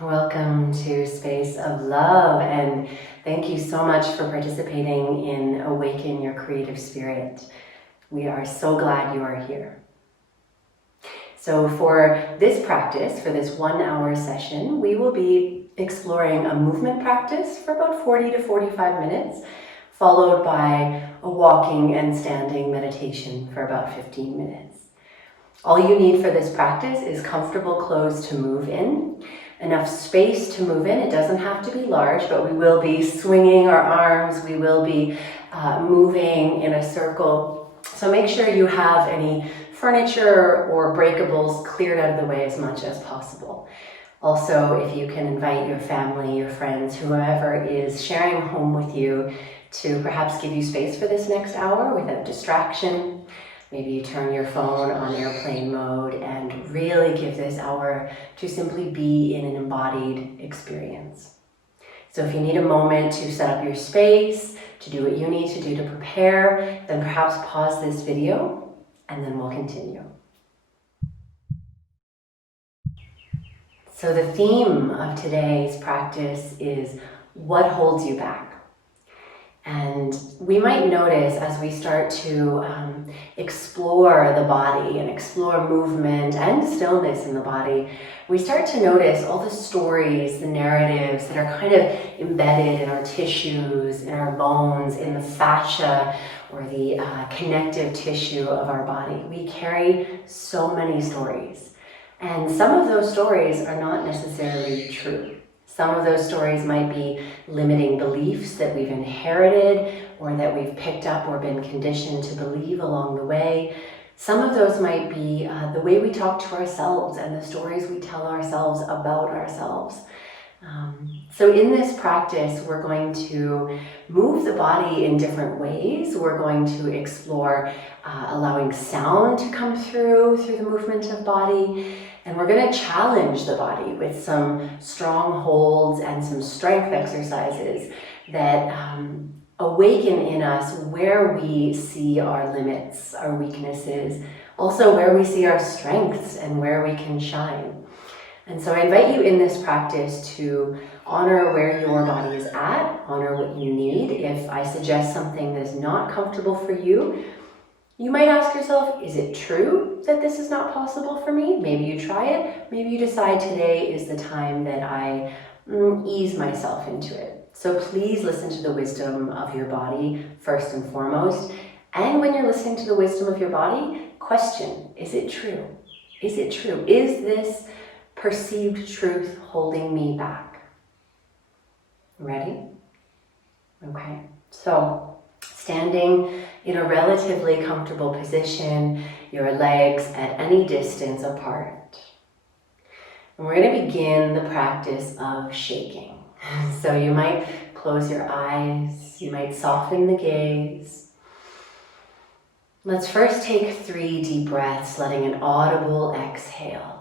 Welcome to Space of Love, and thank you so much for participating in Awaken Your Creative Spirit. We are so glad you are here. So for this practice, for this 1 hour session, we will be exploring a movement practice for about 40 to 45 minutes, followed by a walking and standing meditation for about 15 minutes. All you need for this practice is comfortable clothes to move in, enough space to move in. It doesn't have to be large, but we will be swinging our arms. We will be moving in a circle. So make sure you have any furniture or breakables cleared out of the way as much as possible. Also, if you can invite your family, your friends, whoever is sharing home with you to perhaps give you space for this next hour without distraction. Maybe you turn your phone on airplane mode and really give this hour to simply be in an embodied experience. So if you need a moment to set up your space, to do what you need to do to prepare, then perhaps pause this video and then we'll continue. So the theme of today's practice is what holds you back? And we might notice as we start to explore the body and explore movement and stillness in the body, we start to notice all the stories, the narratives that are kind of embedded in our tissues, in our bones, in the fascia or the connective tissue of our body. We carry so many stories, and some of those stories are not necessarily true. Some of those stories might be limiting beliefs that we've inherited or that we've picked up or been conditioned to believe along the way. Some of those might be the way we talk to ourselves and the stories we tell ourselves about ourselves. So in this practice, we're going to move the body in different ways. We're going to explore allowing sound to come through the movement of body. And we're going to challenge the body with some strong holds and some strength exercises that awaken in us where we see our limits, our weaknesses, also where we see our strengths and where we can shine. And so I invite you in this practice to honor where your body is at, honor what you need. If I suggest something that is not comfortable for you, you might ask yourself, is it true that this is not possible for me? Maybe you try it. Maybe you decide today is the time that I ease myself into it. So please listen to the wisdom of your body first and foremost. And when you're listening to the wisdom of your body, question, is it true? Is it true? Is this perceived truth holding me back? Ready? Okay. So standing in a relatively comfortable position, your legs at any distance apart. And we're going to begin the practice of shaking. So you might close your eyes, you might soften the gaze. Let's first take 3 deep breaths, letting an audible exhale.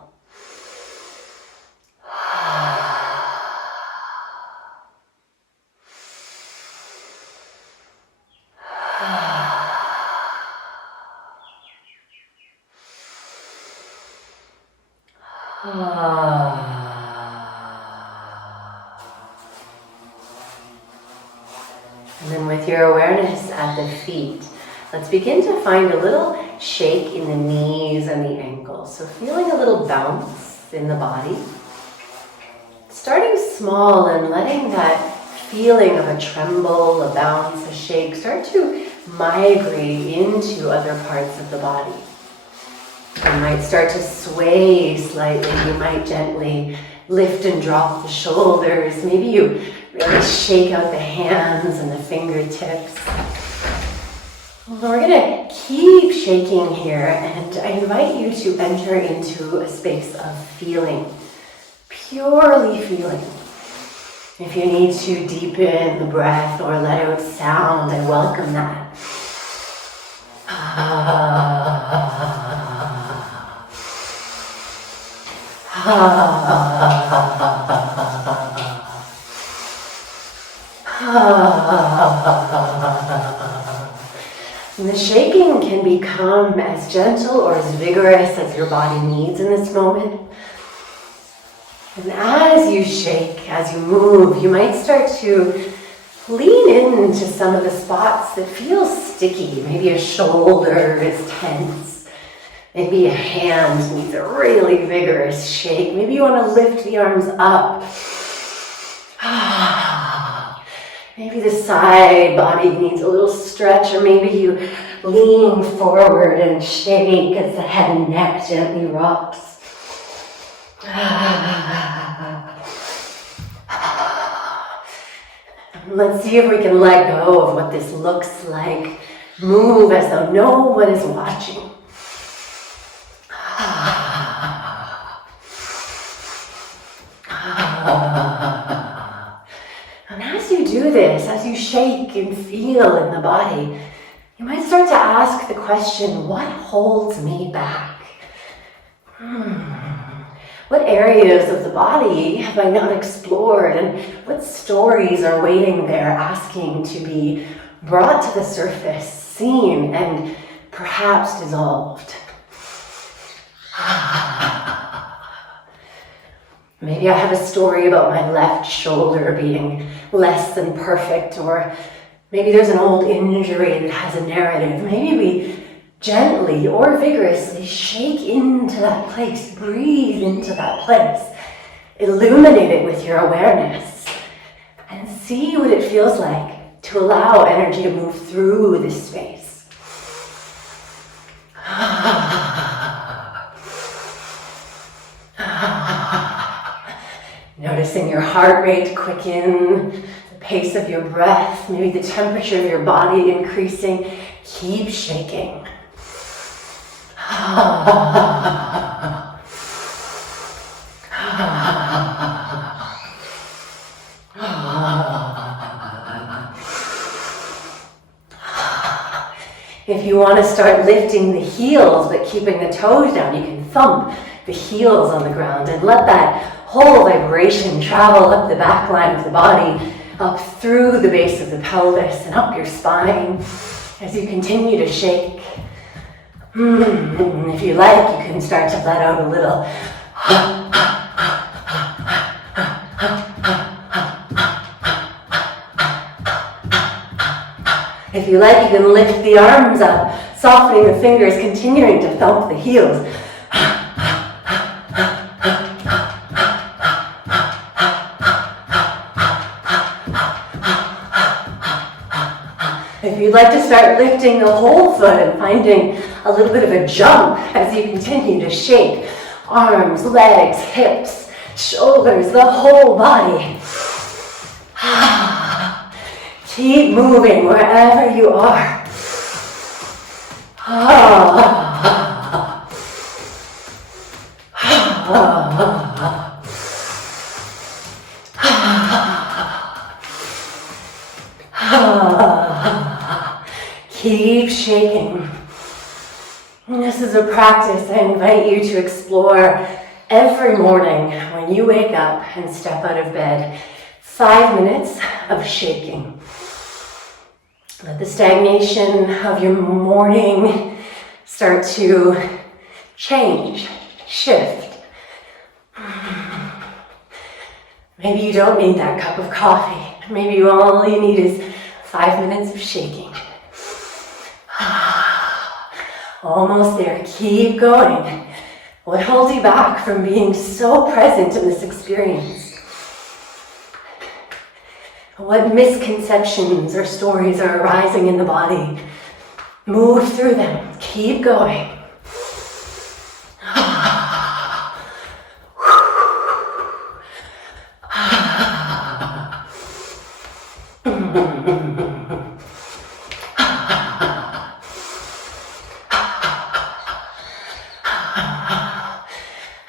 And then with your awareness at the feet, let's begin to find a little shake in the knees and the ankles. So feeling a little bounce in the body. Starting small and letting that feeling of a tremble, a bounce, a shake start to migrate into other parts of the body. You might start to sway slightly. You might gently lift and drop the shoulders. Maybe you really shake out the hands and the fingertips. We're going to keep shaking here, and I invite you to enter into a space of feeling, purely feeling. If you need to deepen the breath or let out sound, I welcome that. And the shaking can become as gentle or as vigorous as your body needs in this moment. And as you shake, as you move, you might start to lean into some of the spots that feel sticky. Maybe a shoulder is tense. Maybe a hand needs a really vigorous shake. Maybe you want to lift the arms up. Maybe the side body needs a little stretch, or maybe you lean forward and shake as the head and neck gently rocks. Let's see if we can let go of what this looks like. Move as though no one is watching. And as you do this, as you shake and feel in the body, you might start to ask the question, what holds me back? What areas of the body have I not explored, and what stories are waiting there asking to be brought to the surface, seen, and perhaps dissolved? Maybe I have a story about my left shoulder being less than perfect, or maybe there's an old injury that has a narrative. Maybe we gently or vigorously shake into that place, breathe into that place, illuminate it with your awareness, and see what it feels like to allow energy to move through this space. Noticing your heart rate quicken, the pace of your breath, maybe the temperature of your body increasing. Keep shaking. If you want to start lifting the heels but keeping the toes down, you can thump the heels on the ground and let that whole vibration travel up the back line of the body, up through the base of the pelvis and up your spine as you continue to shake. If you like, you can start to let out a little. If you like, you can lift the arms up, softening the fingers, continuing to thump the heels. If you'd like to start lifting the whole foot and finding a little bit of a jump as you continue to shake, arms, legs, hips, shoulders, the whole body. Keep moving wherever you are. Keep shaking. This is a practice I invite you to explore every morning when you wake up and step out of bed. 5 minutes of shaking. Let the stagnation of your morning start to change, shift. Maybe you don't need that cup of coffee. Maybe all you need is 5 minutes of shaking. Almost there. Keep going. What holds you back from being so present in this experience? What misconceptions or stories are arising in the body? Move through them. Keep going.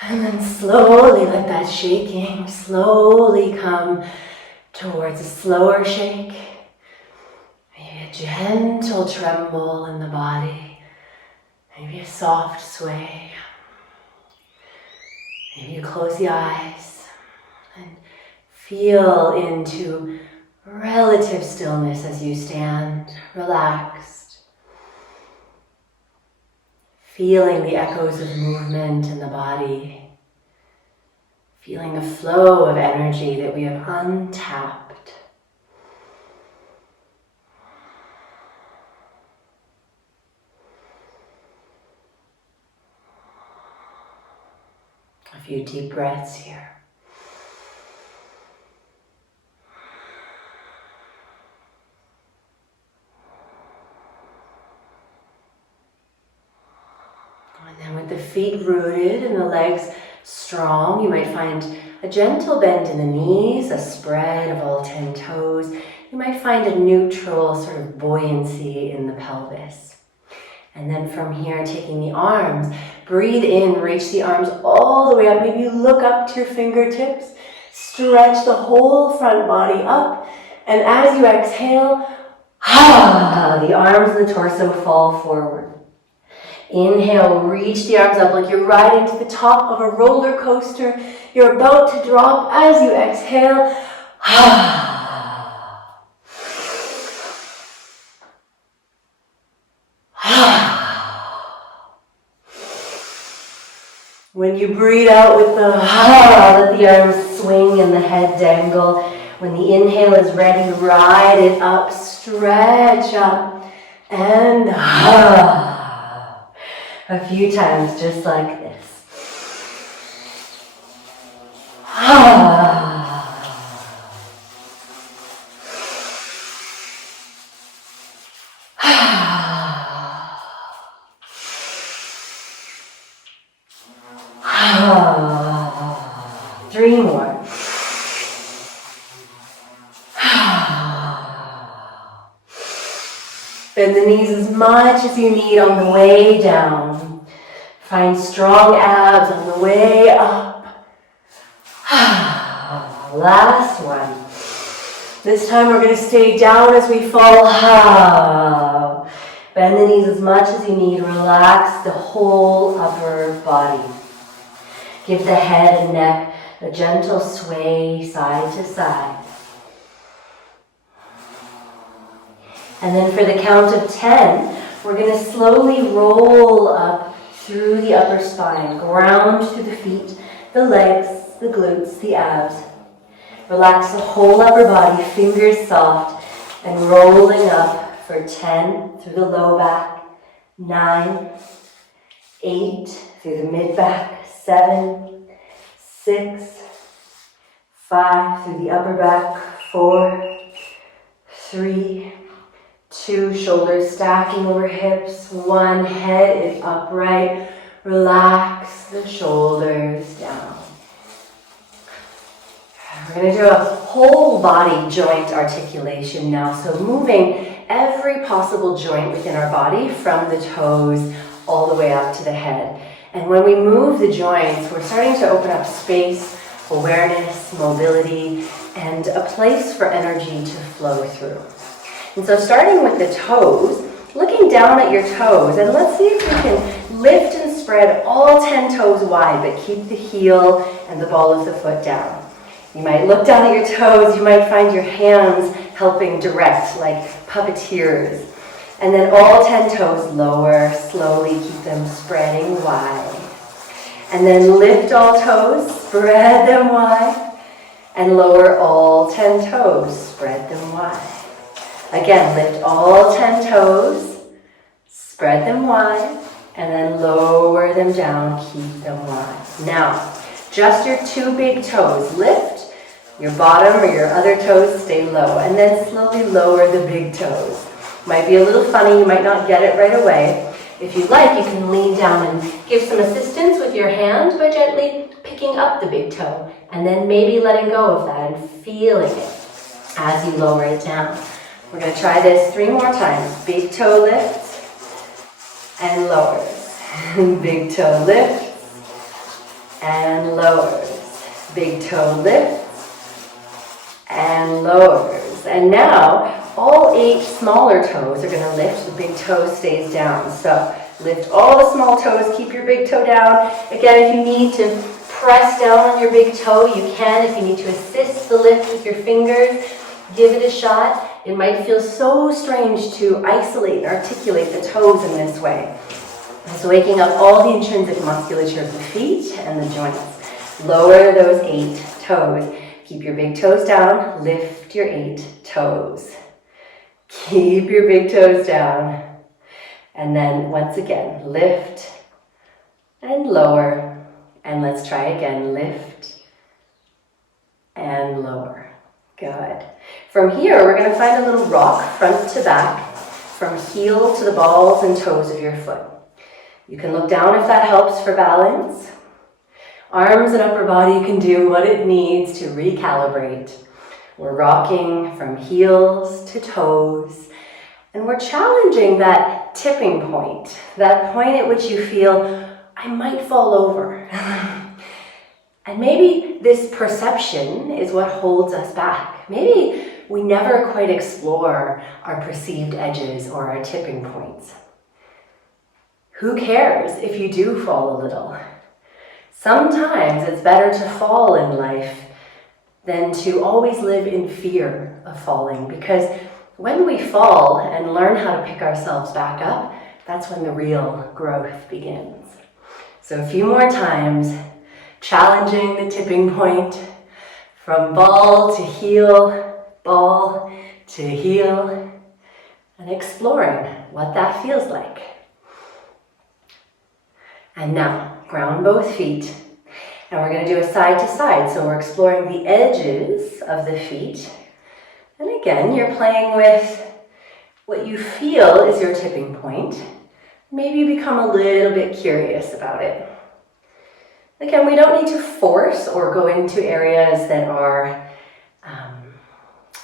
And then slowly let that shaking slowly come towards a slower shake. Maybe a gentle tremble in the body. Maybe a soft sway. Maybe you close the eyes and feel into relative stillness as you stand, relaxed. Feeling the echoes of movement in the body. Feeling the flow of energy that we have untapped. A few deep breaths here. And then with the feet rooted and the legs strong, you might find a gentle bend in the knees, a spread of all 10 toes. You might find a neutral sort of buoyancy in the pelvis. And then from here, taking the arms, breathe in, reach the arms all the way up. Maybe you look up to your fingertips, stretch the whole front body up. And as you exhale, the arms and the torso fall forward. Inhale, reach the arms up like you're riding to the top of a roller coaster. You're about to drop. As you exhale, when you breathe out with the let the arms swing and the head dangle. When the inhale is ready, ride it up, stretch up, and a few times just like this. Three more. Bend the knees as much as you need on the way down. Find strong abs on the way up. Last one. This time we're going to stay down as we fall. Bend the knees as much as you need. Relax the whole upper body. Give the head and neck a gentle sway side to side. And then for the count of 10, we're going to slowly roll up through the upper spine, ground through the feet, the legs, the glutes, the abs. Relax the whole upper body, fingers soft, and rolling up for 10 through the low back, 9, 8 through the mid back, 7, 6, 5 through the upper back, 4, 3, 2, shoulders stacking over hips, 1, head is upright, relax the shoulders down. We're going to do a whole body joint articulation now, so moving every possible joint within our body from the toes all the way up to the head. And when we move the joints, we're starting to open up space, awareness, mobility, and a place for energy to flow through. And so starting with the toes, looking down at your toes, and let's see if you can lift and spread all 10 toes wide, but keep the heel and the ball of the foot down. You might look down at your toes, you might find your hands helping direct like puppeteers. And then all 10 toes lower, slowly keep them spreading wide. And then lift all toes, spread them wide, and lower all 10 toes, spread them wide. Again, lift all 10 toes, spread them wide, and then lower them down, keep them wide. Now, just your 2 big toes, lift, your bottom or your other toes stay low, and then slowly lower the big toes. Might be a little funny, you might not get it right away. If you'd like, you can lean down and give some assistance with your hand by gently picking up the big toe, and then maybe letting go of that and feeling it as you lower it down. We're going to try this 3 more times. Big toe lifts and lowers. Big toe lifts and lowers. Big toe lifts and lowers. And now, all 8 smaller toes are going to lift. The big toe stays down. So, lift all the small toes. Keep your big toe down. Again, if you need to press down on your big toe, you can. If you need to assist the lift with your fingers, Give it a shot. It might feel so strange to isolate and articulate the toes in this way. It's waking up all the intrinsic musculature of the feet and the joints. Lower those 8 toes. Keep your big toes down. Lift your 8 toes. Keep your big toes down. And then once again, lift and lower. And let's try again. Lift and lower. Good. From here, we're going to find a little rock front to back from heel to the balls and toes of your foot. You can look down if that helps for balance. Arms and upper body can do what it needs to recalibrate. We're rocking from heels to toes, and we're challenging that tipping point, that point at which you feel, I might fall over. And maybe this perception is what holds us back. Maybe we never quite explore our perceived edges or our tipping points. Who cares if you do fall a little? Sometimes it's better to fall in life than to always live in fear of falling, because when we fall and learn how to pick ourselves back up, that's when the real growth begins. So a few more times, challenging the tipping point from ball to heel, ball to heel, and exploring what that feels like. And now, ground both feet. And we're going to do a side to side. So we're exploring the edges of the feet. And again, you're playing with what you feel is your tipping point. Maybe you become a little bit curious about it. Again, we don't need to force or go into areas that are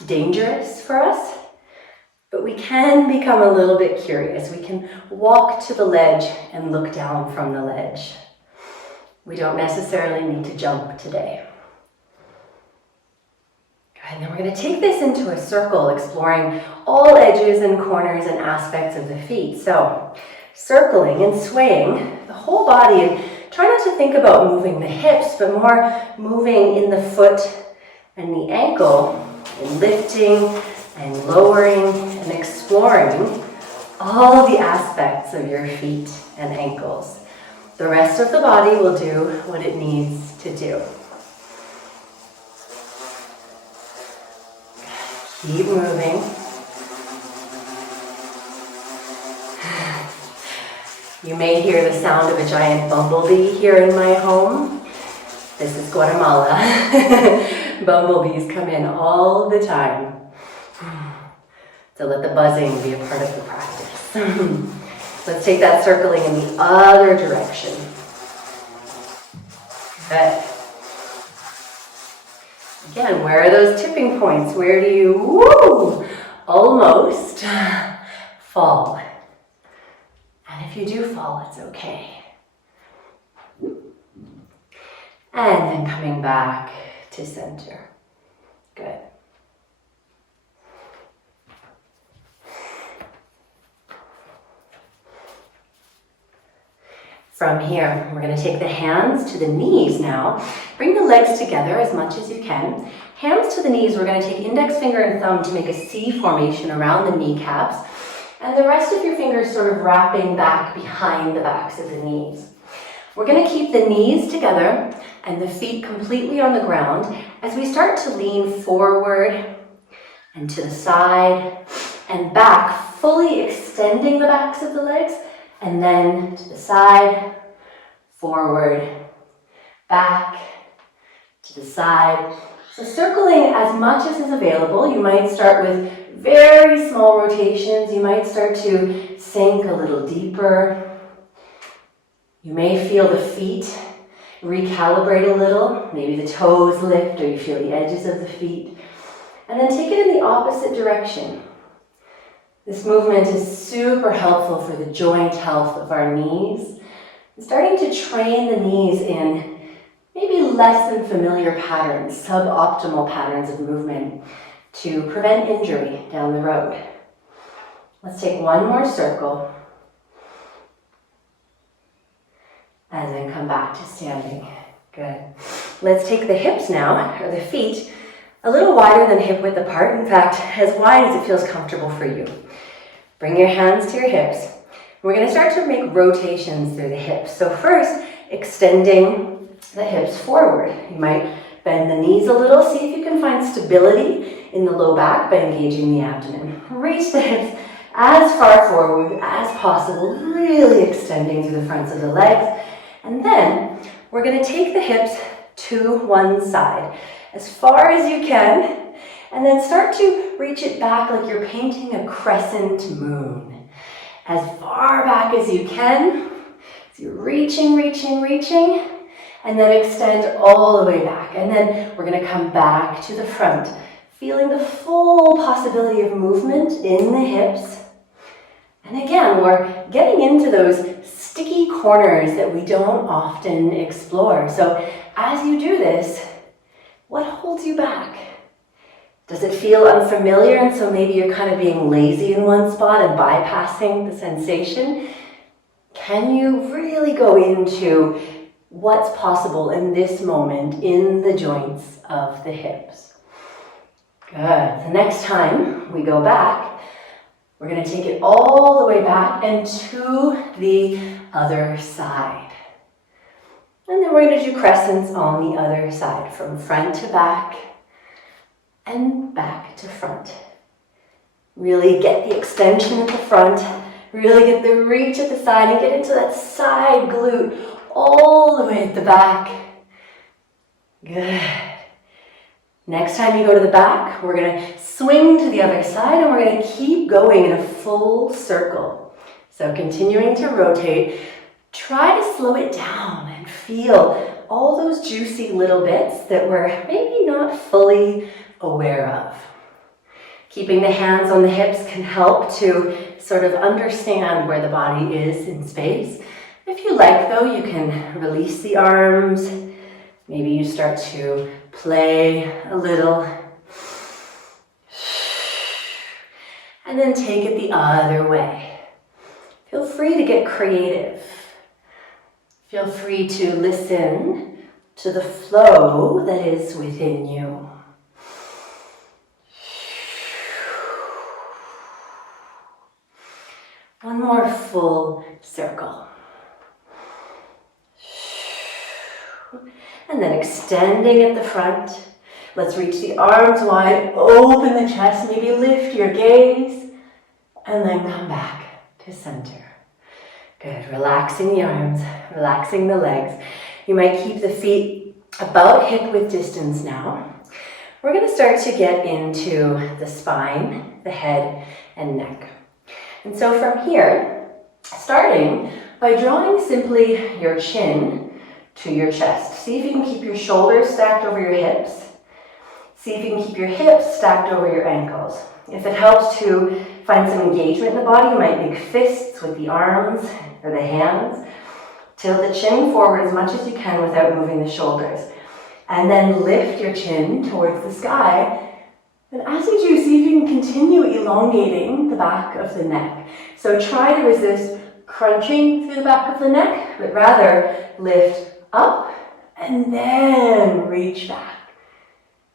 dangerous for us, but we can become a little bit curious. We can walk to the ledge and look down from the ledge. We don't necessarily need to jump today. Good, and then we're going to take this into a circle, exploring all edges and corners and aspects of the feet. So, circling and swaying the whole body, and try not to think about moving the hips, but more moving in the foot and the ankle, and lifting and lowering and exploring all of the aspects of your feet and ankles. The rest of the body will do what it needs to do. Keep moving. You may hear the sound of a giant bumblebee here in my home. This is Guatemala. Bumblebees come in all the time. So let the buzzing be a part of the practice. Let's take that circling in the other direction. Good. Again, where are those tipping points? Where do you, almost fall? And if you do fall, it's okay. And then coming back to center. Good. From here, we're going to take the hands to the knees now. Bring the legs together as much as you can. Hands to the knees, we're going to take index finger and thumb to make a C formation around the kneecaps. And the rest of your fingers sort of wrapping back behind the backs of the knees. We're going to keep the knees together and the feet completely on the ground as we start to lean forward and to the side and back, fully extending the backs of the legs, and then to the side, forward, back, to the side. So circling as much as is available. You might start with very small rotations. You might start to sink a little deeper. You may feel the feet recalibrate a little. Maybe the toes lift, or you feel the edges of the feet. And then take it in the opposite direction. This movement is super helpful for the joint health of our knees. And starting to train the knees in maybe less than familiar patterns, suboptimal patterns of movement to prevent injury down the road. Let's take one more circle and then come back to standing. Good. Let's take the hips now, or the feet, a little wider than hip width apart. In fact, as wide as it feels comfortable for you. Bring your hands to your hips. We're going to start to make rotations through the hips. So first, extending the hips forward. You might bend the knees a little. See if you can find stability in the low back by engaging the abdomen. Reach the hips as far forward as possible, really extending through the fronts of the legs. And then we're going to take the hips to one side as far as you can, and then start to reach it back like you're painting a crescent moon. As far back as you can. So you're reaching, and then extend all the way back. And then we're going to come back to the front, feeling the full possibility of movement in the hips. And again, we're getting into those sticky corners that we don't often explore. So as you do this, what holds you back? Does it feel unfamiliar and so maybe you're kind of being lazy in one spot and bypassing the sensation? Can you really go into what's possible in this moment in the joints of the hips? Good. The next time we go back, we're going to take it all the way back and to the other side. And then we're going to do crescents on the other side, from front to back and back to front. Really get the extension at the front, really get the reach at the side, and get into that side glute all the way at the back. Good. Next time you go to the back, we're going to swing to the other side, and we're going to keep going in a full circle. So continuing to rotate, try to slow it down and feel all those juicy little bits that we're maybe not fully aware of. Keeping the hands on the hips can help to sort of understand where the body is in space. If you like, though, you can release the arms. Maybe you start to play a little. And then take it the other way. Feel free to get creative. Feel free to listen to the flow that is within you. One more full circle. And then extending at the front. Let's reach the arms wide, open the chest, maybe lift your gaze, and then come back to center. Good, relaxing the arms, relaxing the legs. You might keep the feet about hip width distance now. We're going to start to get into the spine, the head, and neck. And so from here, starting by drawing simply your chin to your chest. See if you can keep your shoulders stacked over your hips. See if you can keep your hips stacked over your ankles. If it helps to find some engagement in the body, you might make fists with the arms or the hands. Tilt the chin forward as much as you can without moving the shoulders. And then lift your chin towards the sky. And as you do, see if you can continue elongating the back of the neck. So try to resist crunching through the back of the neck, but rather lift up and then reach back.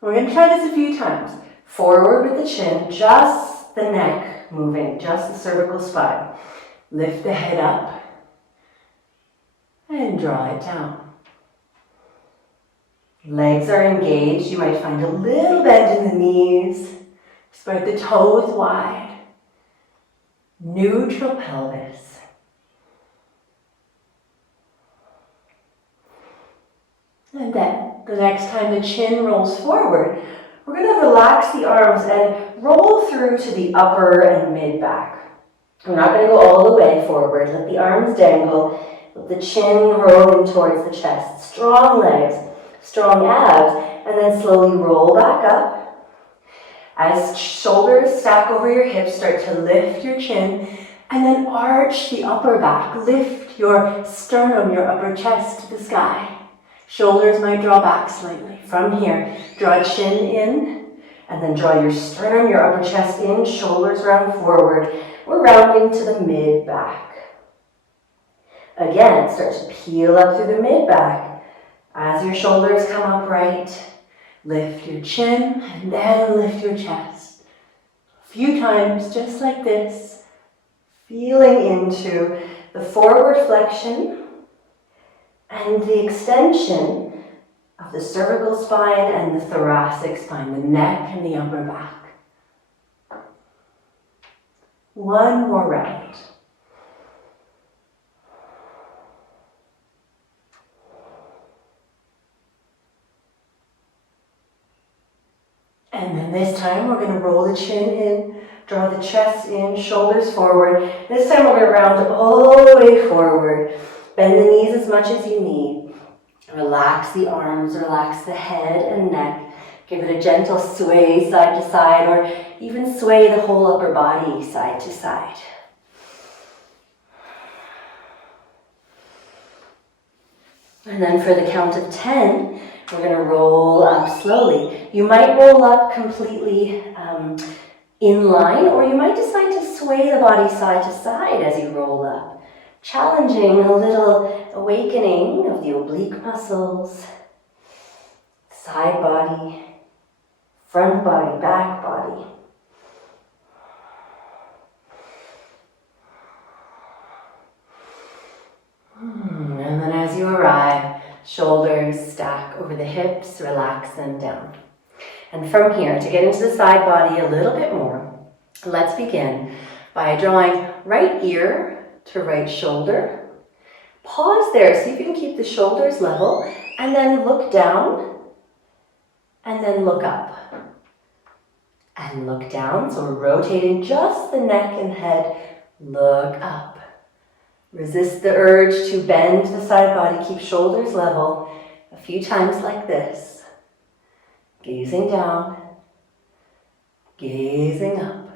We're going to try this a few times. Forward with the chin, just the neck moving, just the cervical spine. Lift the head up and draw it down. Legs are engaged. You might find a little bend in the knees. Spread the toes wide. Neutral pelvis. And then the next time the chin rolls forward, we're going to relax the arms and roll through to the upper and mid back. We're not going to go all the way forward. Let the arms dangle. Let the chin roll in towards the chest. Strong legs, strong abs, and then slowly roll back up. As shoulders stack over your hips, start to lift your chin, and then arch the upper back. Lift your sternum, your upper chest to the sky. Shoulders might draw back slightly. From here, draw chin in, and then draw your sternum, your upper chest in, shoulders round forward. We're rounding to the mid-back. Again, start to peel up through the mid-back. As your shoulders come upright, Lift your chin and then lift your chest. A few times just like this, feeling into the forward flexion and the extension of the cervical spine and the thoracic spine, the neck and the upper back. One more round. And then this time we're going to roll the chin in, draw the chest in, shoulders forward. This time we're going to round all the way forward. Bend the knees as much as you need. Relax the arms, relax the head and neck. Give it a gentle sway side to side, or even sway the whole upper body side to side. And then for the count of 10, we're going to roll up slowly. You might roll up completely in line, or you might decide to sway the body side to side as you roll up, challenging a little awakening of the oblique muscles, side body, front body, back body. And then as you arrive, shoulders stack over the hips, relax them down. And from here, to get into the side body a little bit more, let's begin by drawing right ear to right shoulder. Pause there, see if you can keep the shoulders level, and then look down, and then look up. And look down, so we're rotating just the neck and head, look up. Resist the urge to bend the side body, keep shoulders level a few times like this. Gazing down, gazing up,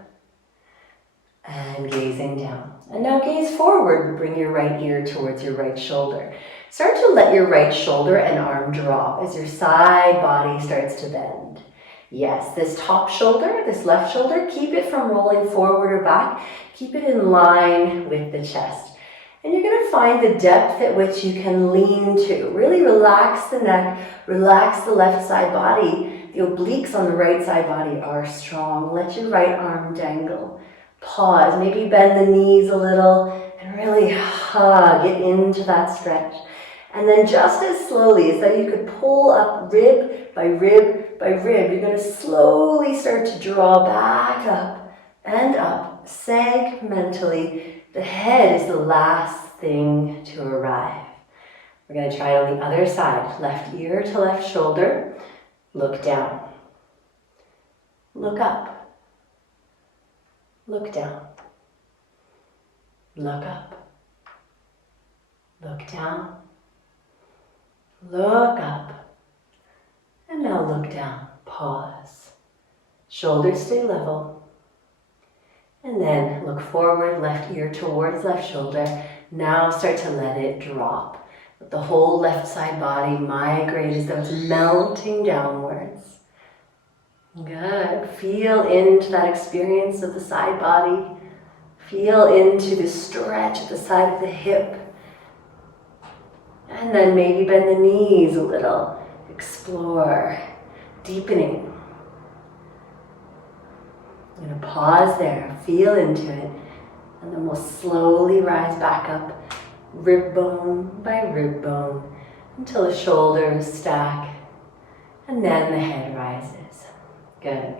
and gazing down. And now gaze forward, bring your right ear towards your right shoulder. Start to let your right shoulder and arm drop as your side body starts to bend. Yes, this top shoulder, this left shoulder, keep it from rolling forward or back. Keep it in line with the chest. And you're going to find the depth at which you can lean to. Really relax the neck, relax the left side body. The obliques on the right side body are strong. Let your right arm dangle. Pause, maybe bend the knees a little and really hug it into that stretch. And then just as slowly as though you could pull up rib by rib by rib, you're going to slowly start to draw back up and up, segmentally. The head is the last thing to arrive. We're going to try it on the other side. Left ear to left shoulder. Look down. Look up. Look down. Look up. Look down. Look up. And now look down. Pause. Shoulders stay level. And then look forward, left ear towards left shoulder. Now start to let it drop. Let the whole left side body migrate as though it's melting downwards. Good. Feel into that experience of the side body. Feel into the stretch at the side of the hip. And then maybe bend the knees a little. Explore. Deepening. I'm going to pause there, feel into it, and then we'll slowly rise back up, rib bone by rib bone, until the shoulders stack, and then the head rises. Good.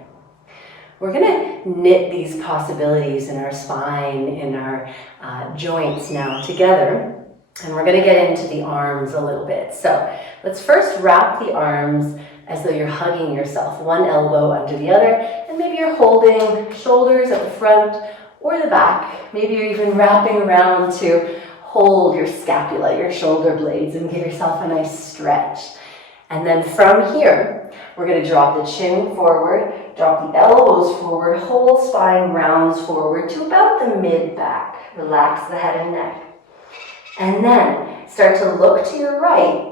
We're going to knit these possibilities in our spine, in our joints now together, and we're going to get into the arms a little bit. So let's first wrap the arms as though you're hugging yourself, one elbow under the other, and maybe you're holding shoulders at the front or the back. Maybe you're even wrapping around to hold your scapula, your shoulder blades, and give yourself a nice stretch. And then from here, we're going to drop the chin forward, drop the elbows forward, whole spine rounds forward to about the mid-back. Relax the head and neck. And then start to look to your right.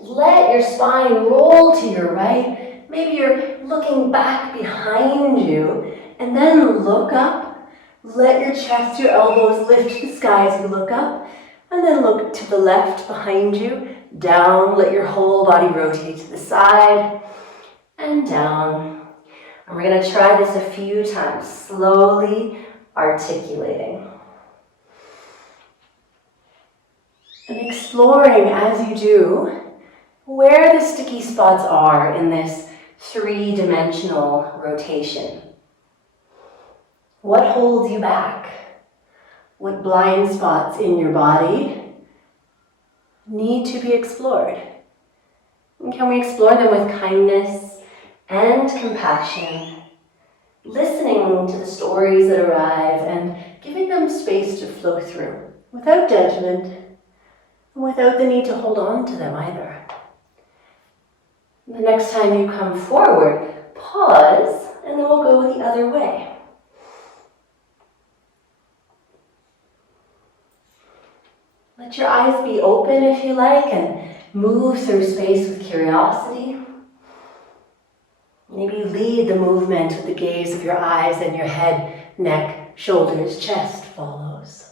Let your spine roll to your right. Maybe you're looking back behind you, and then look up. Let your chest, your elbows lift to the sky as you look up, and then look to the left behind you, down. Let your whole body rotate to the side, and down. And we're going to try this a few times, slowly articulating. And exploring as you do where the sticky spots are in this three-dimensional rotation. What holds you back? What blind spots in your body need to be explored? And can we explore them with kindness and compassion, listening to the stories that arrive and giving them space to flow through without judgment and without the need to hold on to them either. The next time you come forward, pause, and then we'll go the other way. Let your eyes be open if you like, and move through space with curiosity. Maybe lead the movement with the gaze of your eyes, and your head, neck, shoulders, chest follows.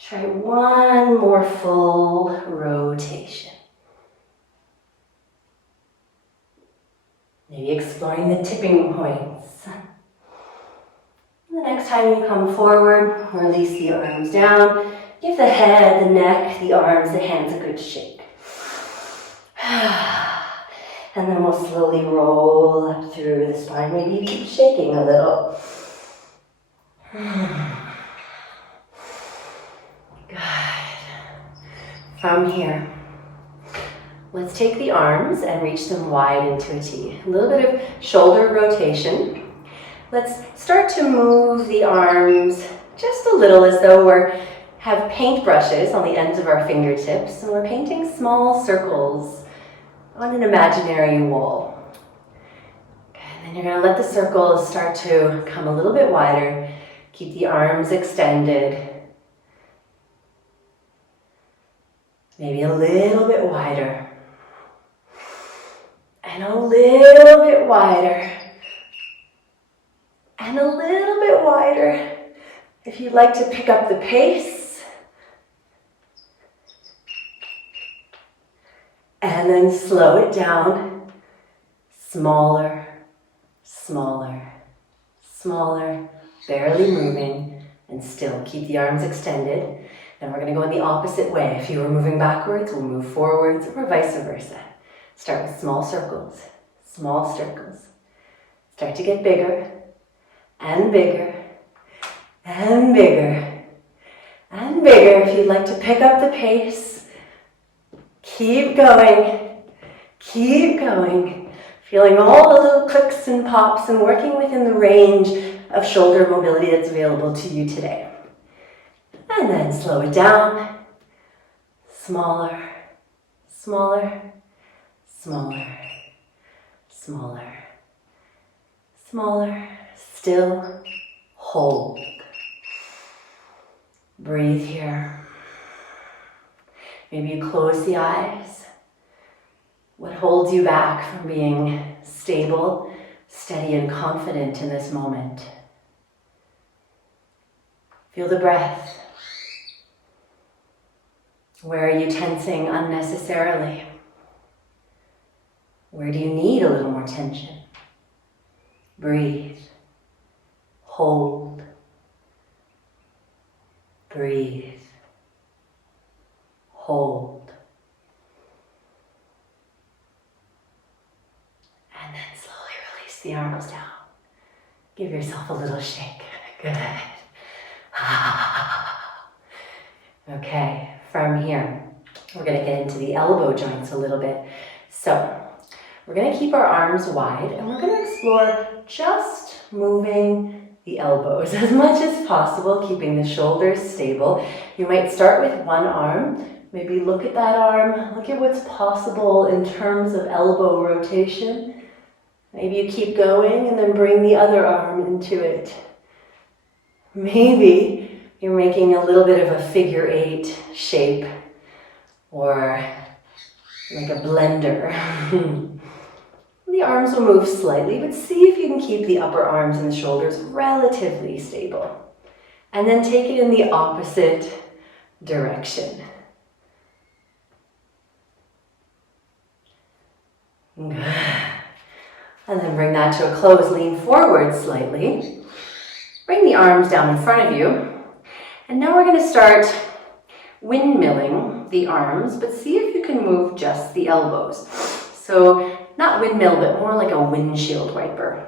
Try one more full rotation. Maybe exploring the tipping points. The next time you come forward, release the arms down. Give the head, the neck, the arms, the hands a good shake. And then we'll slowly roll up through the spine. Maybe you keep shaking a little. Good. From here, let's take the arms and reach them wide into a T. A little bit of shoulder rotation. Let's start to move the arms just a little as though we have paint brushes on the ends of our fingertips, and we're painting small circles on an imaginary wall. And then you're going to let the circles start to come a little bit wider. Keep the arms extended. Maybe a little bit wider. And a little bit wider. And a little bit wider. If you'd like to pick up the pace. And then slow it down. Smaller, smaller, smaller, barely moving, and still keep the arms extended. Then we're going to go in the opposite way. If you were moving backwards, we'll move forwards, or vice versa. Start with small circles, small circles. Start to get bigger, and bigger, and bigger, and bigger. If you'd like to pick up the pace, keep going, feeling all the little clicks and pops and working within the range of shoulder mobility that's available to you today. And then slow it down, smaller, smaller, smaller, smaller, smaller, still, hold. Breathe here. Maybe you close the eyes. What holds you back from being stable, steady, and confident in this moment? Feel the breath. Where are you tensing unnecessarily? Where do you need a little more tension? Breathe. Hold. Breathe. Hold. And then slowly release the arms down. Give yourself a little shake. Good. Okay, from here, we're going to get into the elbow joints a little bit. So, we're going to keep our arms wide, and we're going to explore just moving the elbows as much as possible, keeping the shoulders stable. You might start with one arm. Maybe look at that arm. Look at what's possible in terms of elbow rotation. Maybe you keep going and then bring the other arm into it. Maybe you're making a little bit of a figure 8 shape, or like a blender. The arms will move slightly, but see if you can keep the upper arms and the shoulders relatively stable. And then take it in the opposite direction. Good. And then bring that to a close. Lean forward slightly. Bring the arms down in front of you. And now we're going to start windmilling the arms, but see if you can move just the elbows. So not windmill, but more like a windshield wiper.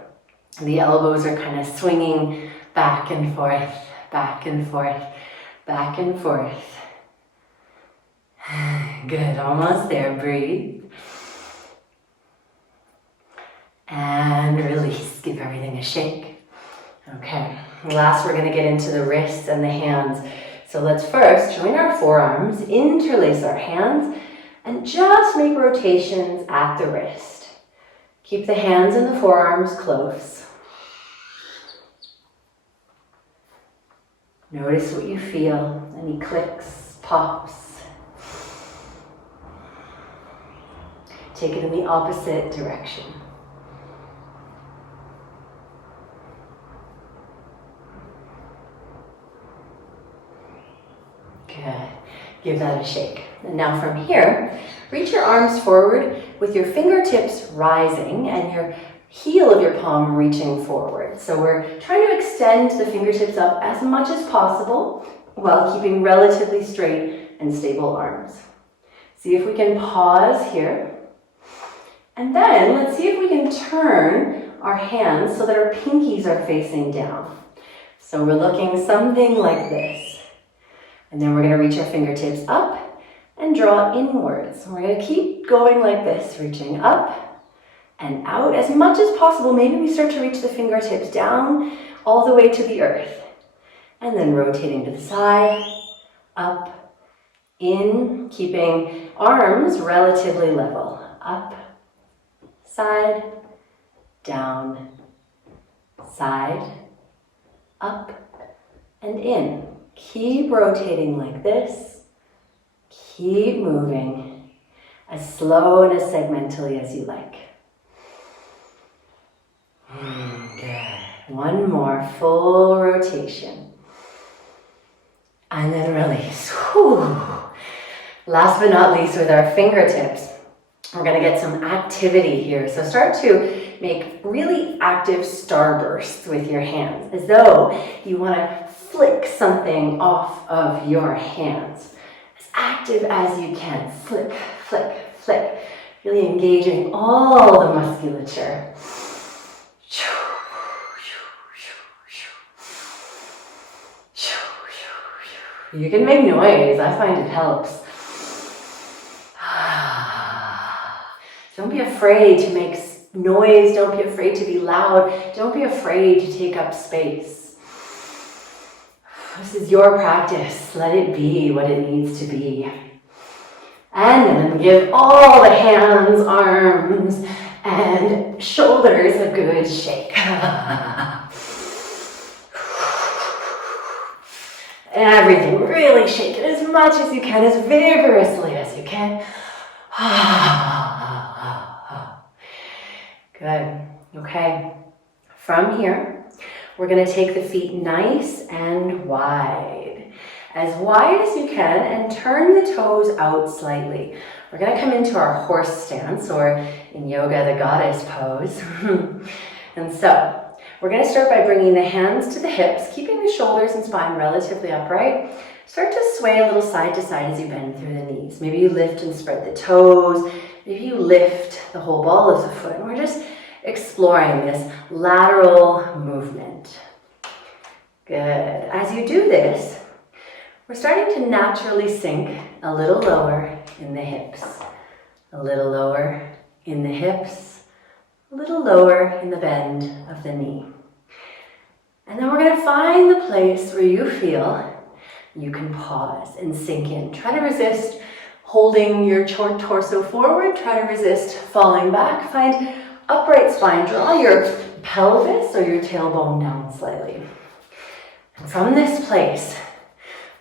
The elbows are kind of swinging back and forth, back and forth, back and forth. Good, almost there. Breathe. And release. Give everything a shake. Okay. Last, we're going to get into the wrists and the hands. So let's first join our forearms, interlace our hands, and just make rotations at the wrist. Keep the hands and the forearms close. Notice what you feel. Any clicks, pops. Take it in the opposite direction. Good. Give that a shake. And now from here, reach your arms forward with your fingertips rising and your heel of your palm reaching forward. So we're trying to extend the fingertips up as much as possible while keeping relatively straight and stable arms. See if we can pause here. And then let's see if we can turn our hands so that our pinkies are facing down. So we're looking something like this. And then we're going to reach our fingertips up and draw inwards. We're going to keep going like this, reaching up and out as much as possible. Maybe we start to reach the fingertips down all the way to the earth. And then rotating to the side, up, in, keeping arms relatively level. Up, side, down, side, up, and in. Keep rotating like this. Keep moving as slow and as segmentally as you like. Good. One more full rotation. And then release. Whew. Last but not least, with our fingertips, we're going to get some activity here. So start to make really active starbursts with your hands, as though you want to flick something off of your hands. As active as you can. Flick, flick, flick. Really engaging all the musculature. You can make noise. I find it helps. Don't be afraid to make noise. Don't be afraid to be loud. Don't be afraid to take up space. This is your practice. Let it be what it needs to be. And then give all the hands, arms, and shoulders a good shake. Everything, really shake it as much as you can, as vigorously as you can. Good. Okay. From here, we're going to take the feet nice and wide as you can, and turn the toes out slightly. We're going to come into our horse stance, or in yoga, the goddess pose. And so, we're going to start by bringing the hands to the hips, keeping the shoulders and spine relatively upright. Start to sway a little side to side as you bend through the knees. Maybe you lift and spread the toes. Maybe you lift the whole ball of the foot. And we're just exploring this lateral movement. Good. As you do this, we're starting to naturally sink a little lower in the hips. A little lower in the hips. A little lower in the bend of the knee. And then we're going to find the place where you feel you can pause and sink in. Try to resist holding your short torso forward. Try to resist falling back. Find upright spine. Draw your pelvis or your tailbone down slightly. And from this place,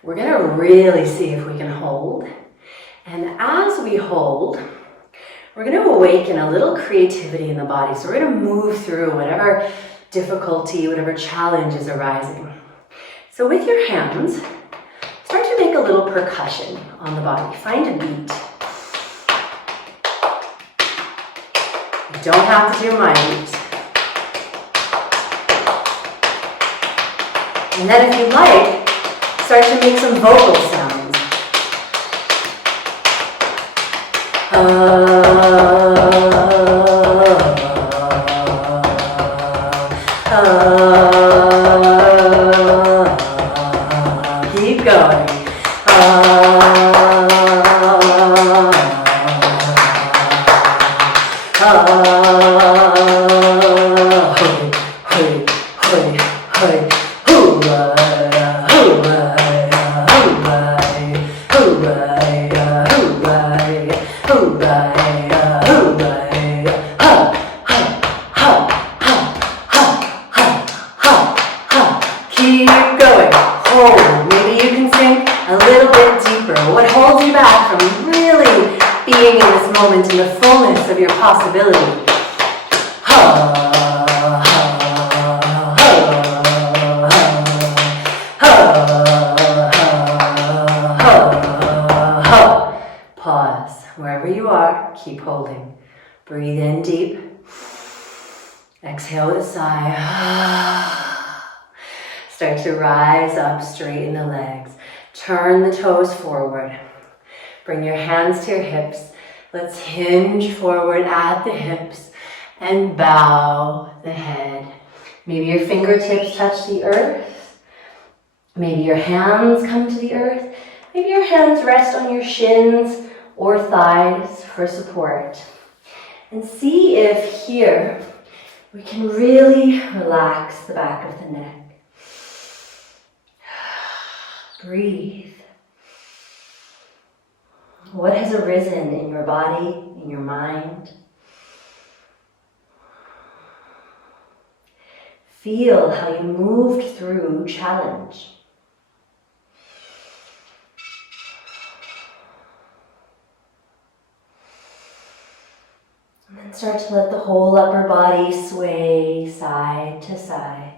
we're going to really see if we can hold. And as we hold, we're going to awaken a little creativity in the body. So we're going to move through whatever difficulty, whatever challenge is arising. So with your hands, start to make a little percussion on the body. Find a beat. don't have to do my beat. And then if you like, start to make some vocal sounds. Keep going. Keep going. Hold. Maybe you can sink a little bit deeper. What holds you back from really being in this moment in the fullness of your possibility? Pause. Wherever you are, keep holding. Breathe in deep. Exhale with a sigh. Start to rise up, straighten the legs. Turn the toes forward. Bring your hands to your hips. Let's hinge forward at the hips and bow the head. Maybe your fingertips touch the earth. Maybe your hands come to the earth. Maybe your hands rest on your shins or thighs for support. And see if here we can really relax the back of the neck. Breathe. What has arisen in your body, in your mind? Feel how you moved through challenge. And then start to let the whole upper body sway side to side.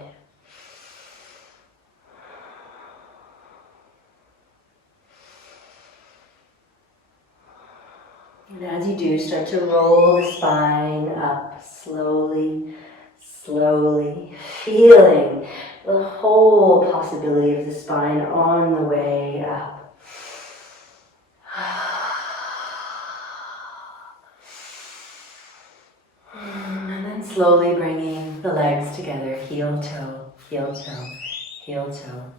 And as you do, start to roll the spine up slowly, slowly, feeling the whole possibility of the spine on the way up. And then slowly bringing the legs together, heel, toe, heel, toe, heel, toe,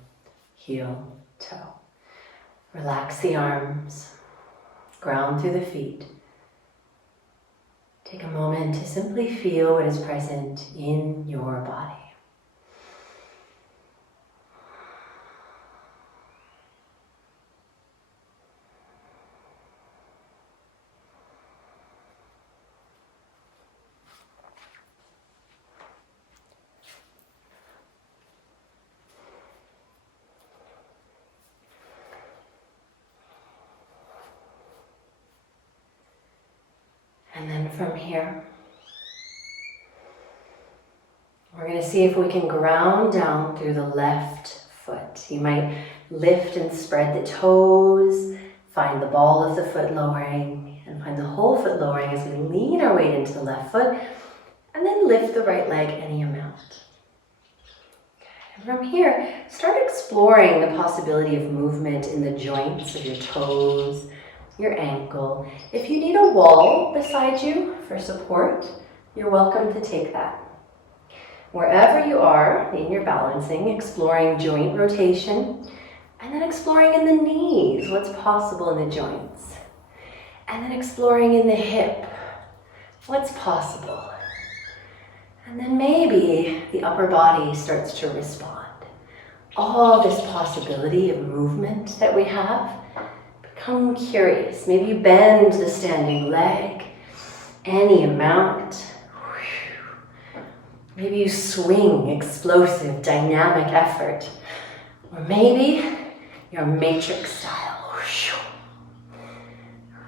heel, toe. Relax the arms. Ground through the feet. Take a moment to simply feel what is present in your body. And then from here, we're going to see if we can ground down through the left foot. You might lift and spread the toes, find the ball of the foot lowering, and find the whole foot lowering as we lean our weight into the left foot, and then lift the right leg any amount. And from here, start exploring the possibility of movement in the joints of your toes, your ankle. If you need a wall beside you for support, you're welcome to take that. Wherever you are in your balancing, exploring joint rotation, and then exploring in the knees, what's possible in the joints. And then exploring in the hip, what's possible. And then maybe the upper body starts to respond. All this possibility of movement that we have, become curious. Maybe you bend the standing leg any amount. Maybe you swing, explosive, dynamic effort. Or maybe your matrix style.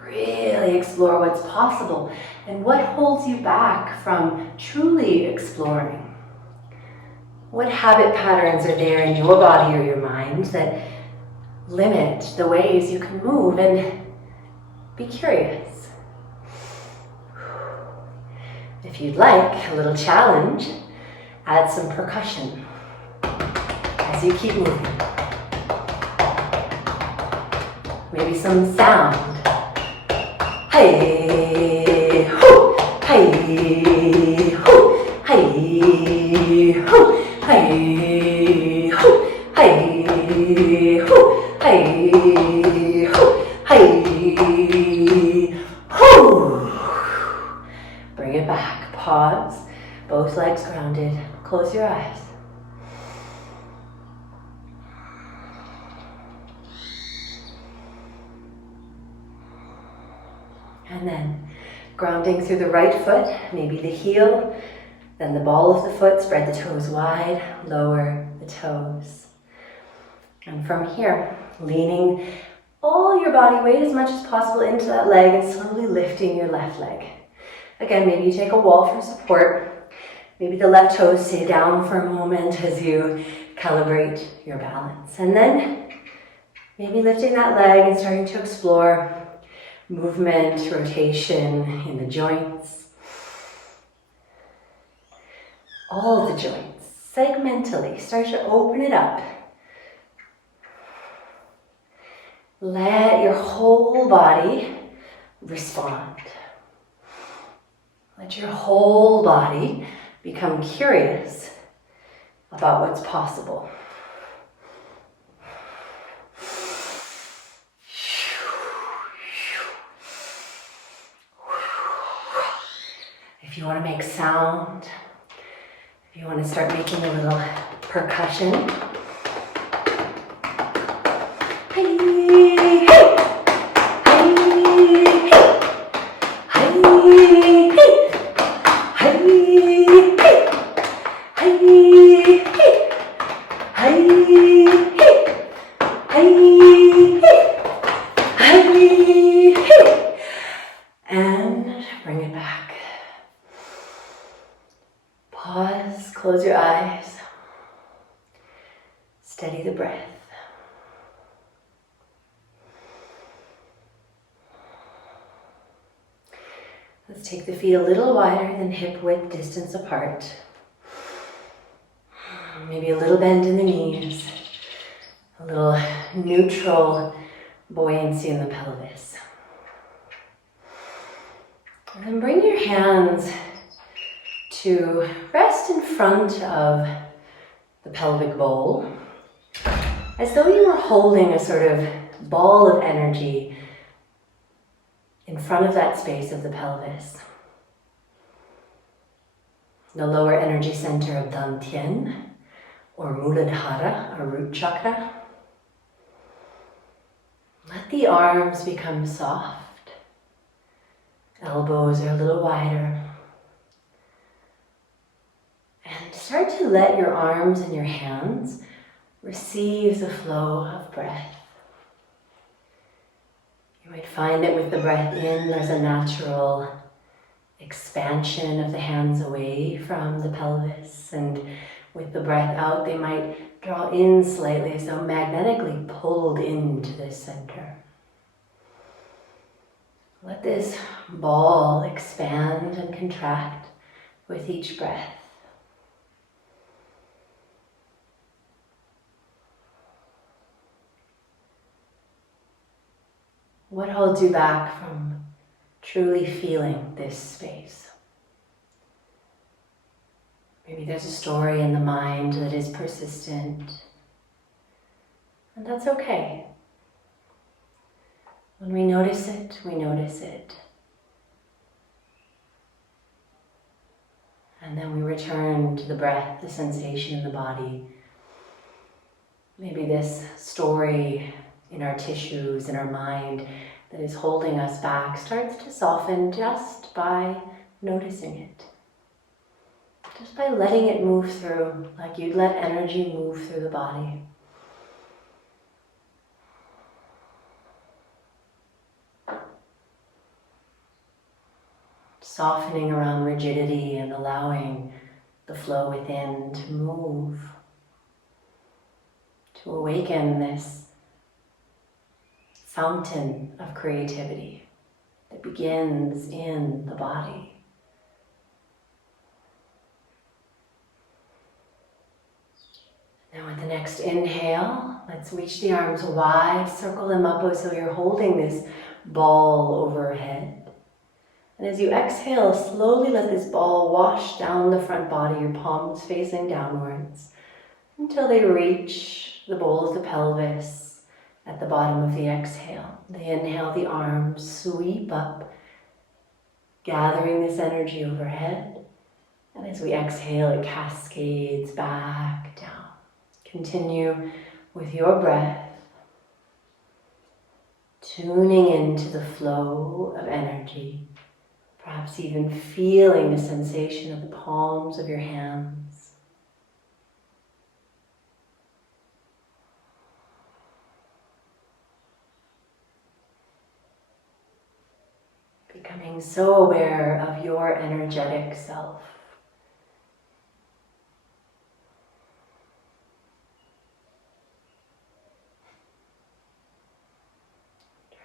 Really explore what's possible and what holds you back from truly exploring. What habit patterns are there in your body or your mind that limit the ways you can move, and be curious. If you'd like a little challenge, add some percussion as you keep moving. Maybe some sound. Hey, ho, hey, ho, hey, ho, hey, ho, hey, ho, hey, ho, hey, ho. Bring it back. Pause. Both legs grounded. Close your eyes. And then grounding through the right foot, maybe the heel, then the ball of the foot, spread the toes wide, lower the toes. And from here, leaning all your body weight as much as possible into that leg and slowly lifting your left leg. Again, maybe you take a wall for support. Maybe the left toes stay down for a moment as you calibrate your balance. And then maybe lifting that leg and starting to explore movement, rotation in the joints. All of the joints, segmentally. Start to open it up. Let your whole body respond. Let your whole body become curious about what's possible. If you want to make sound, if you want to start making a little percussion. Hey, hey, hey, hey, hey, hey, hey, hey, hey, and bring it back. Pause, close your eyes, steady the breath. Let's take the feet a little wider than hip width distance apart. Maybe a little bend in the knees, a little neutral buoyancy in the pelvis. And then bring your hands to rest in front of the pelvic bowl, as though you were holding a sort of ball of energy in front of that space of the pelvis. The lower energy center of Dantian, or Muladhara, or root chakra. Let the arms become soft. Elbows are a little wider. And start to let your arms and your hands receive the flow of breath. You might find that with the breath in, there's a natural expansion of the hands away from the pelvis, and with the breath out, they might draw in slightly as though magnetically pulled into this center. Let this ball expand and contract with each breath. What holds you back from truly feeling this space? Maybe there's a story in the mind that is persistent, and that's okay. When we notice it, we notice it. And then we return to the breath, the sensation in the body. Maybe this story in our tissues, in our mind, that is holding us back starts to soften just by noticing it. Just by letting it move through, like you'd let energy move through the body. Softening around rigidity and allowing the flow within to move. To awaken this fountain of creativity that begins in the body. Now with the next inhale, let's reach the arms wide, circle them up as though you're holding this ball overhead. And as you exhale, slowly let this ball wash down the front body, your palms facing downwards, until they reach the bowl of the pelvis at the bottom of the exhale. The inhale, the arms sweep up, gathering this energy overhead. And as we exhale, it cascades back down. Continue with your breath, tuning into the flow of energy, perhaps even feeling the sensation of the palms of your hands. Becoming so aware of your energetic self.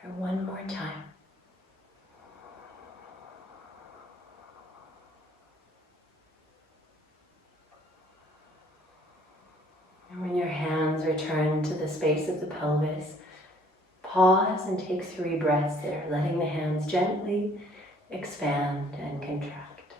Try one more time. And when your hands return to the space of the pelvis, pause and take 3 breaths there, letting the hands gently expand and contract.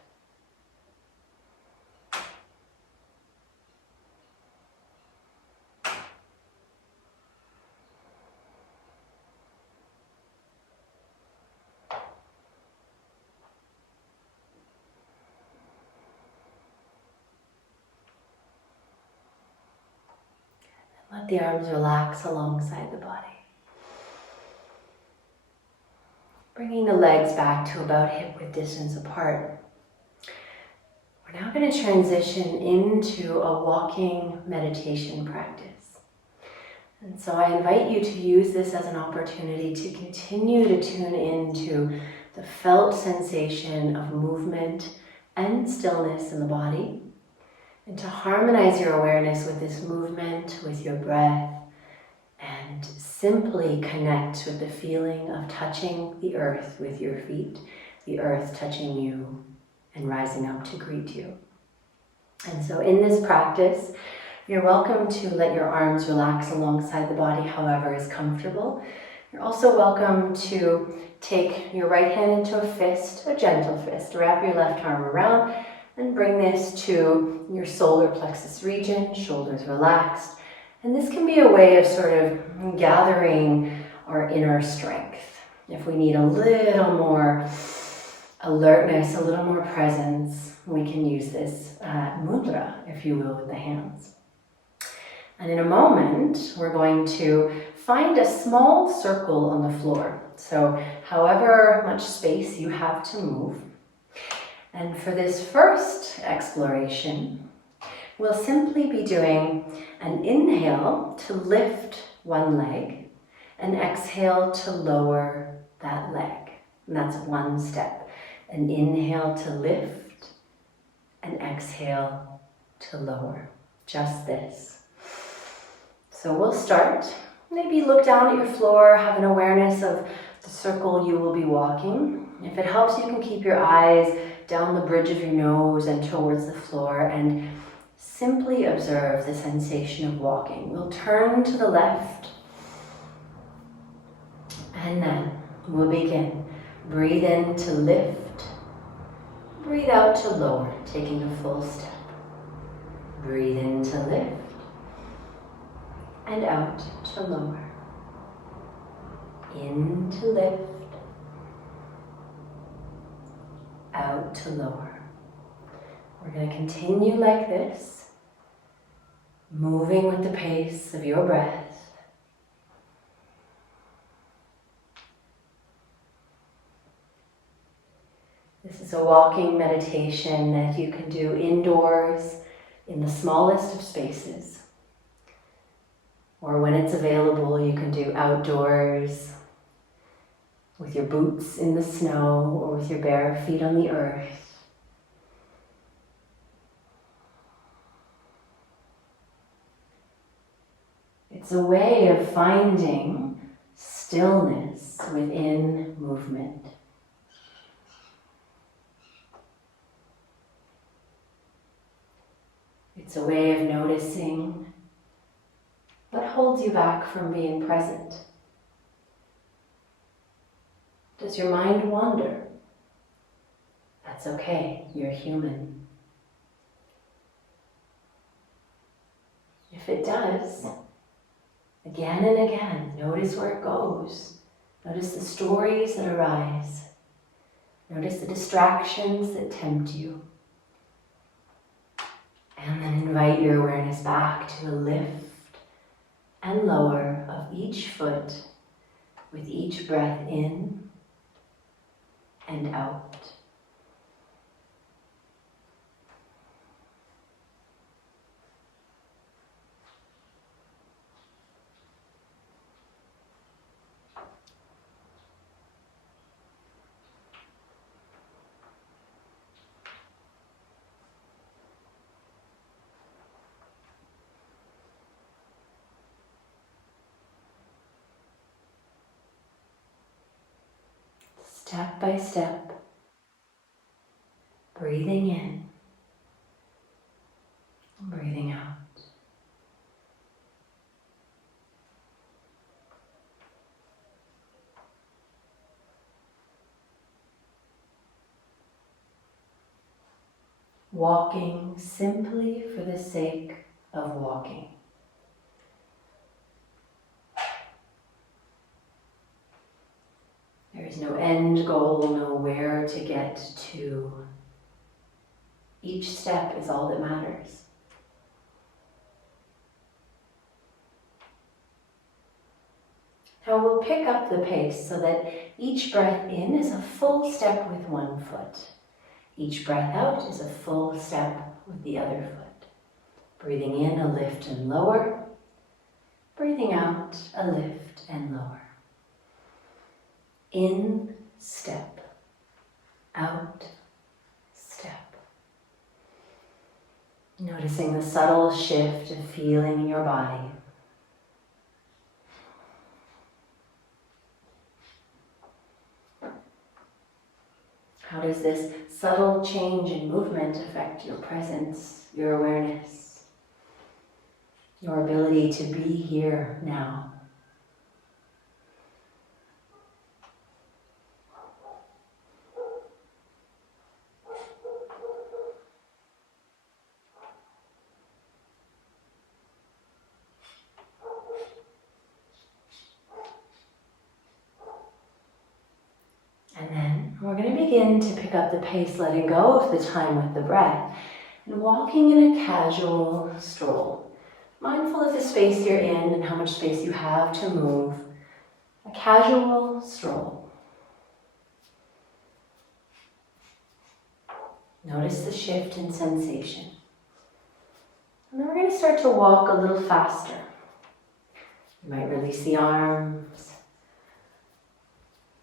Let the arms relax alongside the body. Bringing the legs back to about hip-width distance apart. We're now going to transition into a walking meditation practice. And so I invite you to use this as an opportunity to continue to tune into the felt sensation of movement and stillness in the body, and to harmonize your awareness with this movement, with your breath, and simply connect with the feeling of touching the earth with your feet, the earth touching you and rising up to greet you. And so in this practice, you're welcome to let your arms relax alongside the body however is comfortable. You're also welcome to take your right hand into a fist, a gentle fist. Wrap your left arm around and bring this to your solar plexus region, shoulders relaxed. And this can be a way of sort of gathering our inner strength. If we need a little more alertness, a little more presence, we can use this mudra, if you will, with the hands. And in a moment, we're going to find a small circle on the floor. So however much space you have to move. And for this first exploration, we'll simply be doing an inhale to lift one leg, and exhale to lower that leg. And that's one step. An inhale to lift, and exhale to lower. Just this. So we'll start. Maybe look down at your floor, have an awareness of the circle you will be walking. If it helps, you can keep your eyes down the bridge of your nose and towards the floor, and simply observe the sensation of walking. We'll turn to the left, and then we'll begin. Breathe in to lift, breathe out to lower, taking a full step. Breathe in to lift, and out to lower. In to lift, out to lower. We're going to continue like this, moving with the pace of your breath. This is a walking meditation that you can do indoors in the smallest of spaces. Or when it's available, you can do outdoors with your boots in the snow or with your bare feet on the earth. It's a way of finding stillness within movement. It's a way of noticing What holds you back from being present? Does your mind wander? That's okay, you're human. If it does, again and again, notice where it goes. Notice the stories that arise. Notice the distractions that tempt you. And then invite your awareness back to a lift and lower of each foot with each breath in and out. Step by step, breathing in, breathing out. Walking simply for the sake of walking. There is no end goal, no where to get to. Each step is all that matters. Now we'll pick up the pace so that each breath in is a full step with one foot. Each breath out is a full step with the other foot. Breathing in, a lift and lower. Breathing out, a lift and lower. In, step. Out, step. Noticing the subtle shift of feeling in your body. How does this subtle change in movement affect your presence, your awareness, your ability to be here now? And then we're going to begin to pick up the pace, letting go of the time with the breath, and walking in a casual stroll. Mindful of the space you're in and how much space you have to move. A casual stroll. Notice the shift in sensation. And then we're going to start to walk a little faster. You might release the arms.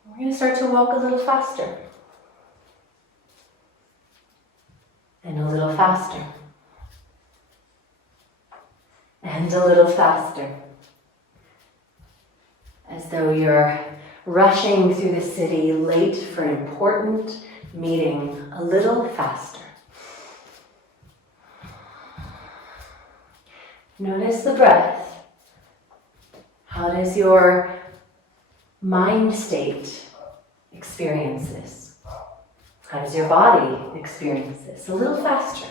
We're going to start to walk a little faster. And a little faster. And a little faster. As though you're rushing through the city late for an important meeting, a little faster. Notice the breath. How does your mind state experience this? How does your body experience this? A little faster.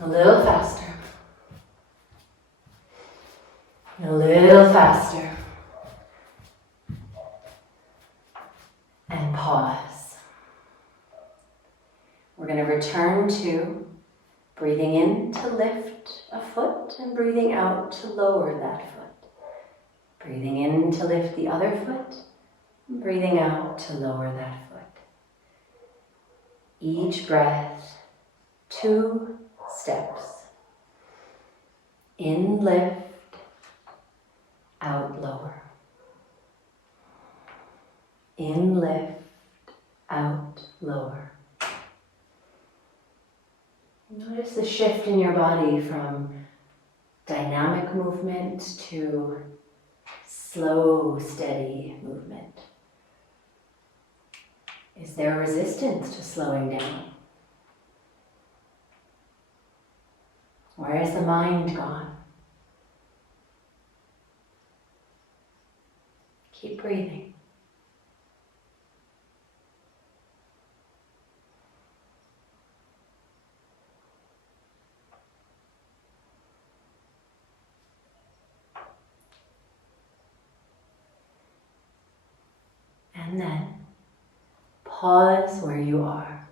A little faster. A little faster. And pause. We're going to return to breathing in to lift a foot and breathing out to lower that foot. Breathing in to lift the other foot and breathing out to lower that foot. Each breath, 2 steps. In, lift, out, lower. In, lift, out, lower. Notice the shift in your body from dynamic movement to slow, steady movement. Is there resistance to slowing down? Where is the mind gone? Keep breathing. And then pause where you are.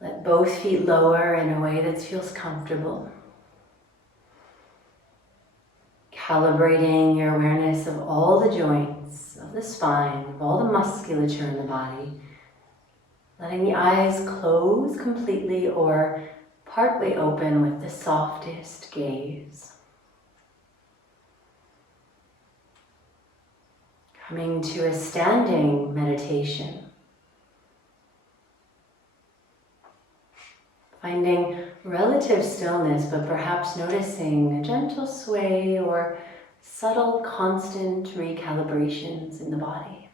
Let both feet lower in a way that feels comfortable. Calibrating your awareness of all the joints, of the spine, of all the musculature in the body. Letting the eyes close completely or partway open with the softest gaze. Coming to a standing meditation. Finding relative stillness, but perhaps noticing a gentle sway or subtle, constant recalibrations in the body.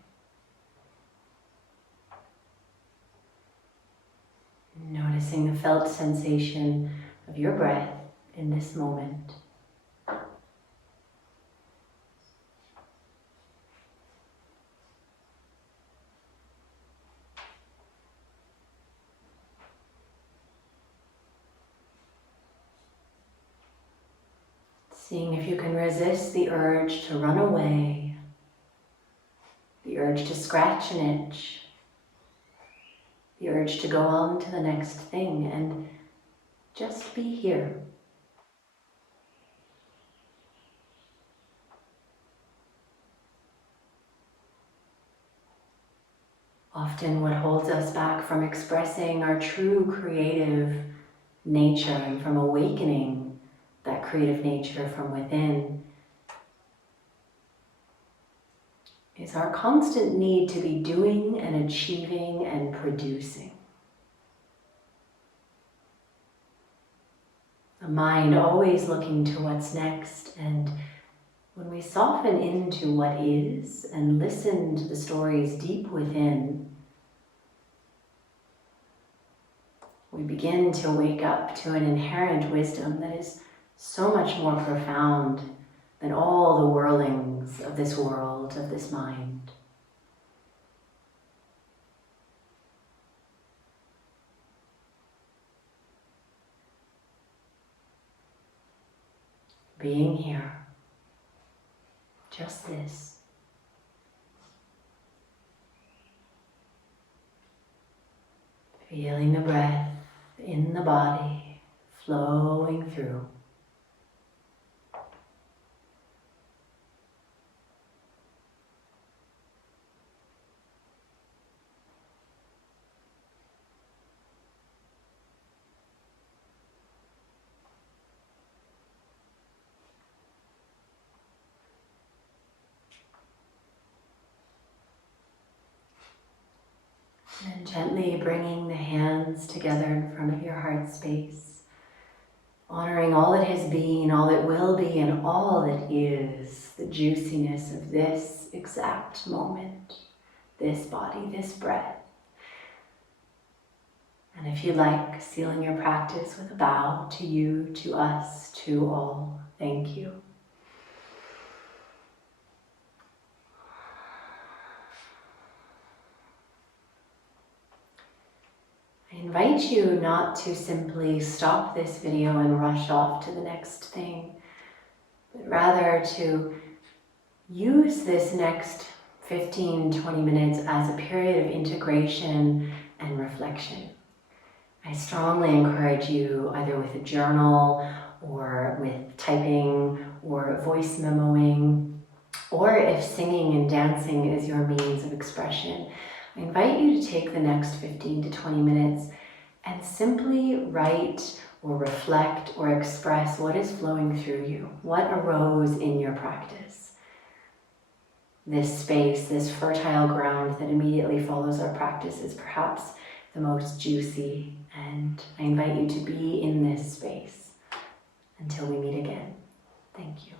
Noticing the felt sensation of your breath in this moment. Seeing if you can resist the urge to run away, the urge to scratch an itch, the urge to go on to the next thing, and just be here. Often what holds us back from expressing our true creative nature and from awakening that creative nature from within is our constant need to be doing and achieving and producing. A mind always looking to what's next, and when we soften into what is and listen to the stories deep within, we begin to wake up to an inherent wisdom that is so much more profound than all the whirlings of this world, of this mind. Being here, just this. Feeling the breath in the body flowing through. And gently bringing the hands together in front of your heart space, honoring all that has been, all that will be, and all that is, the juiciness of this exact moment, this body, this breath. And if you'd like, sealing your practice with a bow to you, to us, to all. Thank you. I invite you not to simply stop this video and rush off to the next thing, but rather to use this next 15-20 minutes as a period of integration and reflection. I strongly encourage you, either with a journal or with typing or voice memoing, or if singing and dancing is your means of expression, I invite you to take the next 15 to 20 minutes and simply write or reflect or express what is flowing through you, what arose in your practice. This space, this fertile ground that immediately follows our practice is perhaps the most juicy, and I invite you to be in this space until we meet again. Thank you.